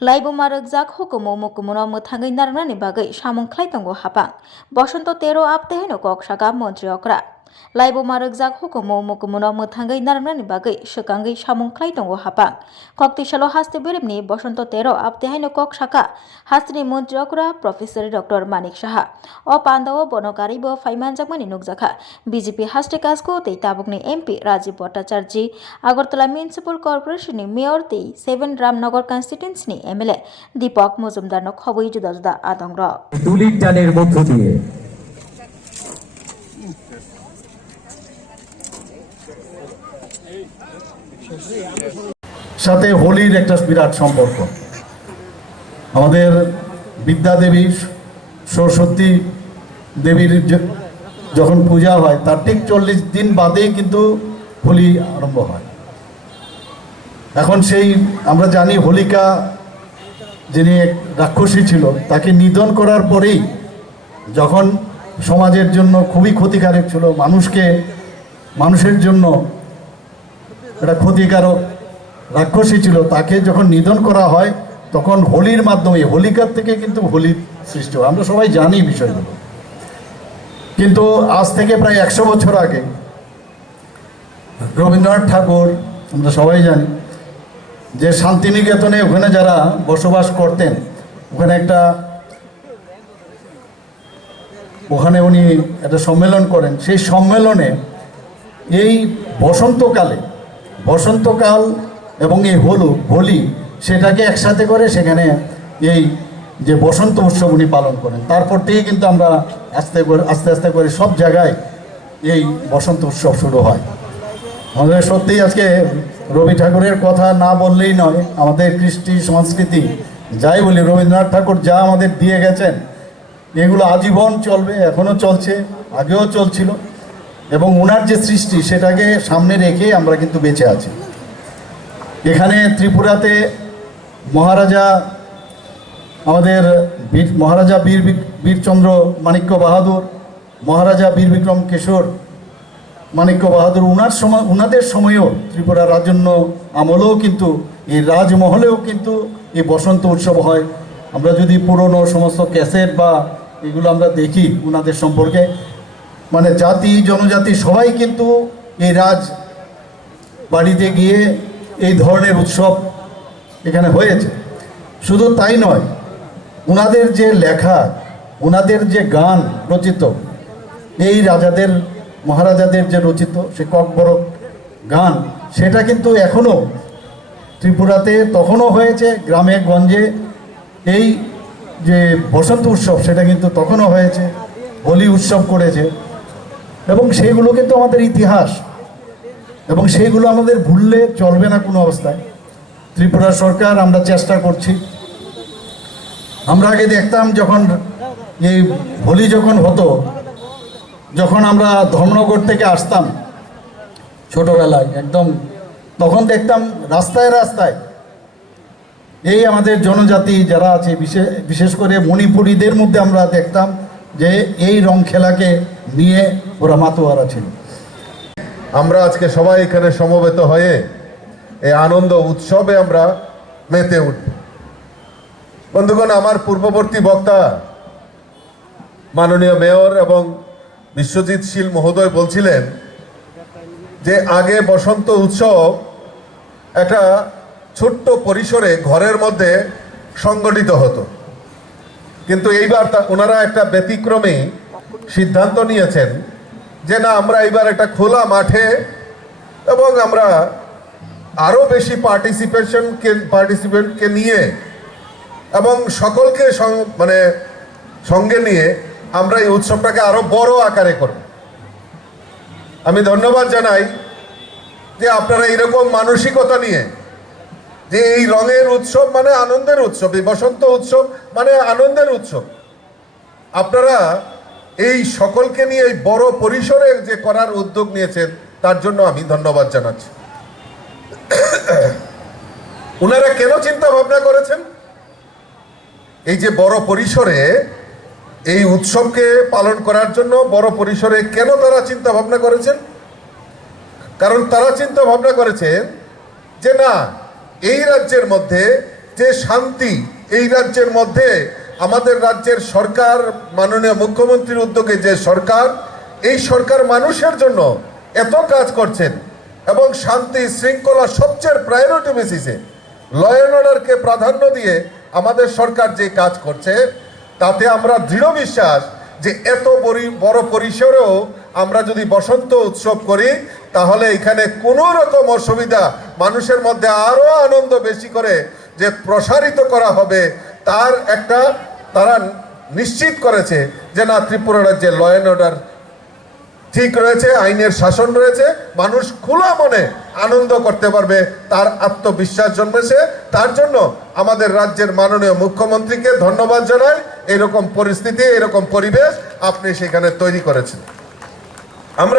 Laibo maragzak hukumu mukumuno mutangai narnani bagai samung klaitongo hapang. Bosonto tero apte heno kok saka montri okra. Laibo maragzak hukumu mukumuno mutangai narnani bagai sekangai samung klaitongo hapang. Kokti shalo haste biribni bosonto tero apte heno kok saka hastini montri okra Professor Dr. Manik Saha. O pandawo bonokaribo faimanjakmani nukjaka. BJP haste kasko tei tabukni MP Rajiv Bhattacharya Agartala Municipal Corporation ni Mayor tei 7 Ramnagar constituency ni MLA Dipak Majumdar খবই জুদা জুদা আতঙ্ক তুলির টানের মধ্য দিয়ে সাথে হোলির একটা বিরাট সম্পর্ক। আমাদের বিদ্যা দেবী সরস্বতী দেবীর যখন পূজা হয় তার ঠিক 40 দিন বাদেই কিন্তু হোলি আরম্ভ হয়। এখন সেই আমরা জানি হোলিকা যিনি রাক্ষসী ছিল তাকে নিধন করার পরেই যখন সমাজের জন্য খুবই ক্ষতিকারক ছিল, মানুষের জন্য একটা ক্ষতিকারক রাক্ষসী ছিল, তাকে যখন নিধন করা হয় তখন হোলির মাধ্যমে হোলিকার থেকে কিন্তু হোলির সৃষ্টি হয়। আমরা সবাই জানি বিষয়গুলো, কিন্তু আজ থেকে প্রায় 100 বছর আগে রবীন্দ্রনাথ ঠাকুর, আমরা সবাই জানি যে শান্তিনিকেতনে ওখানে যারা বসবাস করতেন ওখানে উনি একটা সম্মেলন করেন। সেই সম্মেলনে এই বসন্তকাল এবং এই হোলি সেটাকে একসাথে করে সেখানে এই যে বসন্ত উৎসব উনি পালন করেন। তারপর থেকে কিন্তু আমরা আস্তে আস্তে করে সব জায়গায় এই বসন্ত উৎসব শুরু হয়। আমাদের সত্যিই আজকে রবি ঠাকুরের কথা না বললেই নয়। আমাদের কৃষ্টি সংস্কৃতি যাই বলি, রবীন্দ্রনাথ ঠাকুর যা আমাদের দিয়ে গেছেন এগুলো আজীবন চলবে, এখনও চলছে, আগেও চলছিল, এবং ওনার যে সৃষ্টি সেটাকে সামনে রেখে আমরা কিন্তু বেঁচে আছি। এখানে ত্রিপুরাতে মহারাজা বীরচন্দ্র মাণিক্য বাহাদুর, মহারাজা বীর বিক্রম কিশোর মাণিক্য বাহাদুর, উনাদের সময়েও ত্রিপুরা রাজন্য আমলেও কিন্তু এই রাজমহলেও কিন্তু এই বসন্ত উৎসব হয়। আমরা যদি পুরনো সমস্ত ক্যাসেট বা এগুলো আমরা দেখি উনাদের সম্পর্কে, মানে জাতি জনজাতি সবাই কিন্তু এই রাজ বাড়িতে গিয়ে এই ধরনের উৎসব এখানে হয়েছে। শুধু তাই নয়, উনাদের যে লেখা, উনাদের যে গান রচিত, এই মহারাজাদের যে রচিত সে ককবরক গান, সেটা কিন্তু এখনও ত্রিপুরাতে তখনও হয়েছে, গ্রামে গঞ্জে এই যে বসন্ত উৎসব সেটা কিন্তু তখনও হয়েছে, হোলি উৎসব করেছে, এবং সেইগুলো কিন্তু আমাদের ইতিহাস, এবং সেইগুলো আমাদের ভুললে চলবে না কোনো অবস্থায়। ত্রিপুরা সরকার আমরা চেষ্টা করছি। আমরা আগে দেখতাম যখন এই হোলি যখন হতো, যখন আমরা ধর্মনগর থেকে আসতাম ছোটবেলায় একদম, তখন দেখতাম রাস্তায় রাস্তায় এই আমাদের জনজাতি যারা আছে, বিশেষ করে মণিপুরীদের মধ্যে আমরা দেখতাম যে এই রং খেলাকে নিয়ে ওরা মাতোয়ারা ছিল। আমরা আজকে সবাই এখানে সমবেত হয়ে এই আনন্দ উৎসবে আমরা মেতে উঠব। বন্ধুগণ, আমার পূর্ববর্তী বক্তা মাননীয় মেয়র এবং বিশ্বজিৎ শীল মহোদয় বলছিলেন যে আগে বসন্ত উৎসব একটা ছোট্ট পরিসরে ঘরের মধ্যে সংগঠিত হতো, কিন্তু এইবার ওনারা একটা ব্যতিক্রমী সিদ্ধান্ত নিয়েছেন যে না, আমরা এইবার একটা খোলা মাঠে এবং আমরা আরও বেশি পার্টিসিপেন্টকে নিয়ে এবং সকলকে সঙ্গে নিয়ে আমরা এই উৎসবটাকে আরো বড় আকারে করব। আমি ধন্যবাদ জানাই যে আপনারা এরকম মানসিকতা নিয়ে, যে এই রঙের উৎসব মানে আনন্দের উৎসব, এই বসন্ত উৎসব মানে আনন্দের উৎসব, আপনারা এই সকলকে নিয়ে এই বড় পরিসরে যে করার উদ্যোগ নিয়েছেন তার জন্য আমি ধন্যবাদ জানাচ্ছি। ওনারা কেন চিন্তা ভাবনা করেছেন এই যে বড় পরিসরে এই উৎসবকে পালন করার জন্য? বড় পরিসরে কেন তারা চিন্তা ভাবনা করেছেন? কারণ তারা চিন্তা ভাবনা করেছেন যে না, এই রাজ্যের মধ্যে যে শান্তি এই রাজ্যের মধ্যে, আমাদের রাজ্যের সরকার মাননীয় মুখ্যমন্ত্রীর উদ্যোগে যে সরকার, এই সরকার মানুষের জন্য এত কাজ করছেন এবং শান্তি শৃঙ্খলা সবচেয়ে প্রায়োরিটি বেসিসে ল অ্যান্ড অর্ডারকে প্রাধান্য দিয়ে আমাদের সরকার যে কাজ করছে, তাতে আমরা দৃঢ় বিশ্বাস যে এত বড় পরিসরেও আমরা যদি বসন্ত উৎসব করি তাহলে এখানে কোনো রকম অসুবিধা, মানুষের মধ্যে আরও আনন্দ বেশি করে যে প্রসারিত করা হবে, তার একটা তারা নিশ্চিত করেছে যে না, ত্রিপুরা রাজ্যে ল অ্যান্ড অর্ডার ঠিক রয়েছে, আইনের শাসন রয়েছে, মানুষ খোলা মনে আনন্দ করতে পারবে, তার আত্মবিশ্বাস জন্মেছে। তার জন্য আমাদের রাজ্যের মাননীয় মুখ্যমন্ত্রীকে ধন্যবাদ জানাই। এরকম পরিস্থিতি, এরকম পরিবেশ আপনি সেখানে তৈরি করেছেন। আমরা